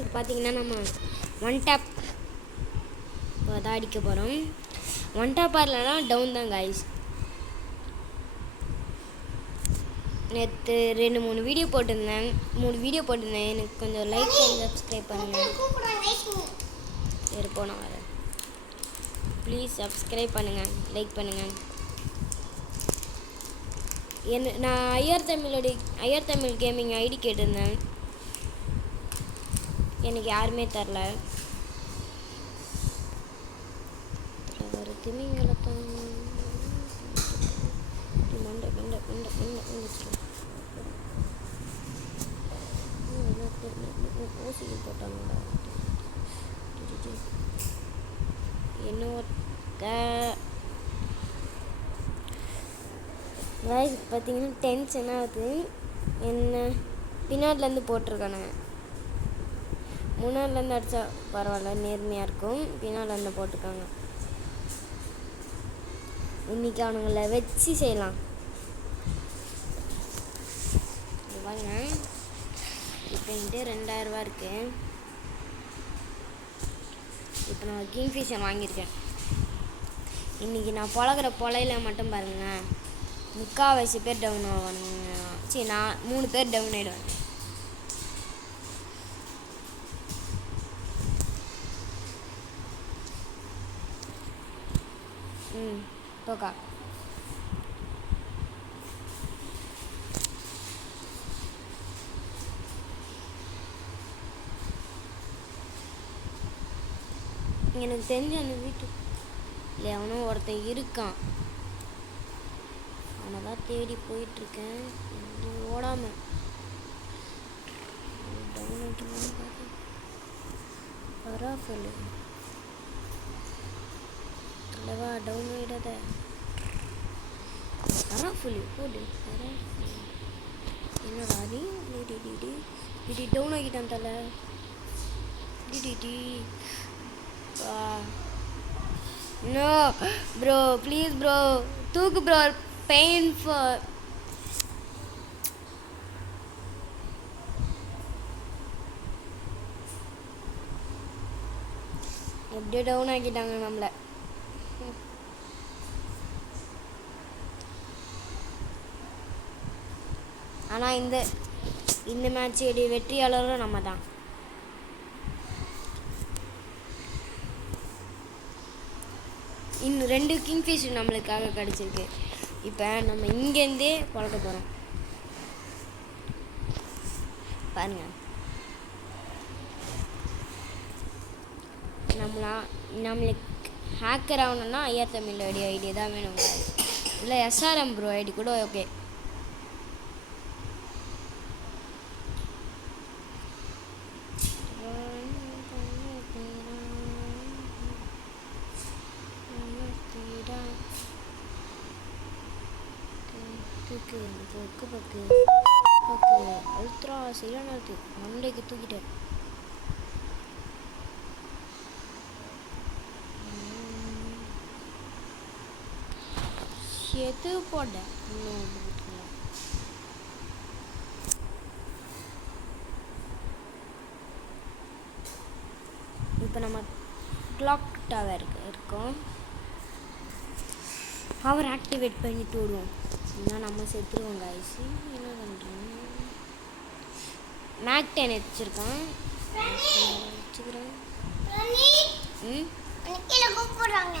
Guys பார்த்தீங்கன்னா நம்ம one tape தான் அடிக்க போகிறோம். ஒன் டேப் ஆடலனா டவுன் தான் காய்ஸ். நேற்று 2-3 வீடியோ போட்டிருந்தேன். 3 வீடியோ போட்டிருந்தேன். எனக்கு கொஞ்சம் லைக் பண்ணி சப்ஸ்கிரைப் பண்ணுங்கள். சரி போனால் வரேன். ப்ளீஸ் சப்ஸ்கிரைப் பண்ணுங்கள், லைக் பண்ணுங்கள். நான் ஐஆர் தமிழ் கேமிங் ஐடி கேட்டிருந்தேன். எனக்கு யாருமே தரல. ஒரு திமிங்கலத்தான் மண்டை மண்டை மண்டை மண்டை ஓசிக்கு போட்டாங்க. வாய்ஸ் பார்த்தீங்கன்னா டென்ஷன் ஆகுது. என்ன பின்னாடிலேருந்து போட்டிருக்கானுங்க. முன்னாடிலேருந்து அடித்தா பரவாயில்ல, நேர்மையாக இருக்கும். பின்னாடிலேருந்து போட்டிருக்காங்க. இன்றைக்கி அவனுங்களை வச்சு செய்யலாம். பாருங்க, இப்போ என்கிட்ட 2000 ரூபா இருக்குது. இப்போ நான் கிங்ஃபிஷர் வாங்கியிருக்கேன். இன்றைக்கி நான் பொழையில் மட்டும் பாருங்க, 3/4 பேர் டவுன் ஆவானுங்க. சரி, நான் 3 பேர் டவுன் ஆகிடுவேன். போக்கா எனக்கு தெரிஞ்ச அந்த வீட்டுல அவனும் ஒருத்தன் இருக்கான். அவனை தான் தேடி போயிட்டுருக்கேன். ஓடாம சொல்லு இல்லவா, டவுன் ஆகிடாத. சொல்லு போடு. என்னடா டி டவுன் ஆகிட்டான் தலை. டி நோ ப்ரோ, ப்ளீஸ் ப்ரோ, தூக்கு ப்ரோ. பெயின் ஃபார் எப்படியோ டவுன் ஆக்கிட்டாங்க நம்மளை. ஆனால் இந்த மேட்ச் வெற்றியாளரும் நம்ம தான். இன்னும் 2 கிங்ஃபிஷர் நம்மளுக்காக கிடச்சிருக்கு. இப்போ நம்ம இங்கேருந்தே பழக்க போகிறோம். பாருங்க, நம்மளுக்கு ஹேக்கர் ஆகணும்னா ஐஆர் தமிழ் ஐடி தான் வேணும். இல்லை எஸ்ஆர்எம் ப்ரோ ஐடி கூட ஓகே. அல்ட்ரா சரியான மண்டைக்கு தூக்கிட்டேன். எது போட இப்போ நம்ம கிளாக் டவர் இருக்கோம். பவர் ஆக்டிவேட் பண்ணிட்டு விடுவோம். இன்னும் நம்ம செத்துருவோம் காய்ஸ். என்ன பண்ணுறோம்? மேக் 10 வச்சுருக்கேன். வச்சுக்கிறேன்.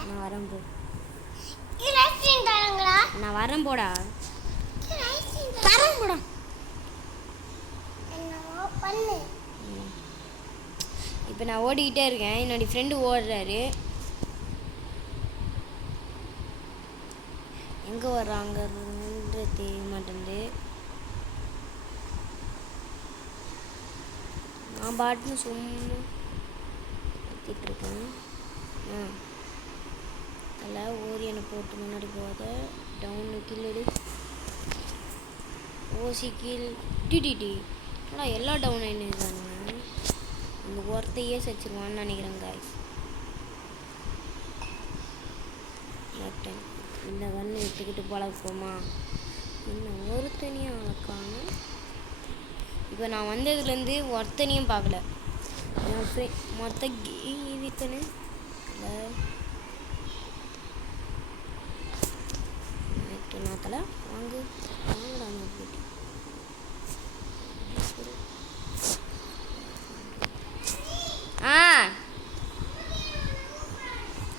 நான் வரேன் போ. நான் வரேன் போடா. வரேன் போடா. இப்போ நான் ஓடிக்கிட்டே இருக்கேன். என்னோட ஃப்ரெண்டு ஓடுறாரு. எங்கே வர்றாங்கன்னு தெரிய மாட்டேங்குது. நான் பாட்டுன்னு சும்மா சுற்றிட்டுருக்கேன். அதில் ஓரியனை போட்டு முன்னாடி போகாத. டவுனு கீழே ஓசி கீழ் டிடிடி. ஆனால் எல்லா டவுன் ஆகிடுறாங்க. இந்த ஒருத்தையே செச்சிருவான்னு நினைக்கிறேன் காய்ஸ். இந்த கன்று எடுத்துக்கிட்டு பழக்குவோமா? இன்னும் ஒருத்தனையும் வளர்க்காம. இப்போ நான் வந்ததுலேருந்து ஒருத்தனையும் பார்க்கல. என் மொத்த இதுக்குன்னு நாத்தல வாங்கு வாங்கடாங்க போட்டு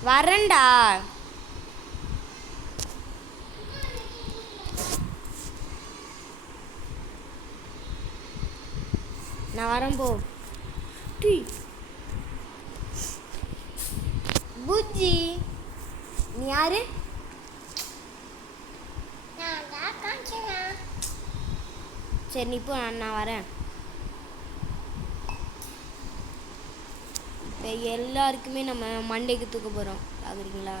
வரேன்டா. நான் வரேன் போ. புஜ்ஜி நீ யாரு? சரி நீ போ, நான் வரேன். இப்போ எல்லாருக்குமே நம்ம மண்டைக்கு தூக்க போகிறோம் பார்க்குறீங்களா?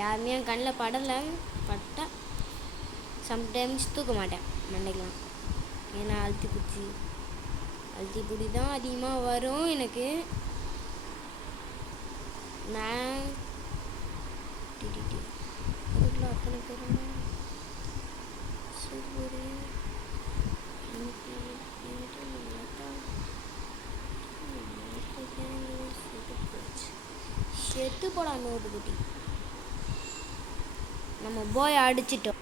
யாருமே என் கண்ணில் படலை, பட்டா சம்டைம்ஸ் தூக்க மாட்டேன் மண்டைக்கெலாம். ஏன்னா அழுத்தி பிடி தான் அதிகமாக வரும் எனக்கு. நான் அத்தனை பேர் செத்து போடா நோட்டு குட்டி. நம்ம போய் அடிச்சிட்டோம்.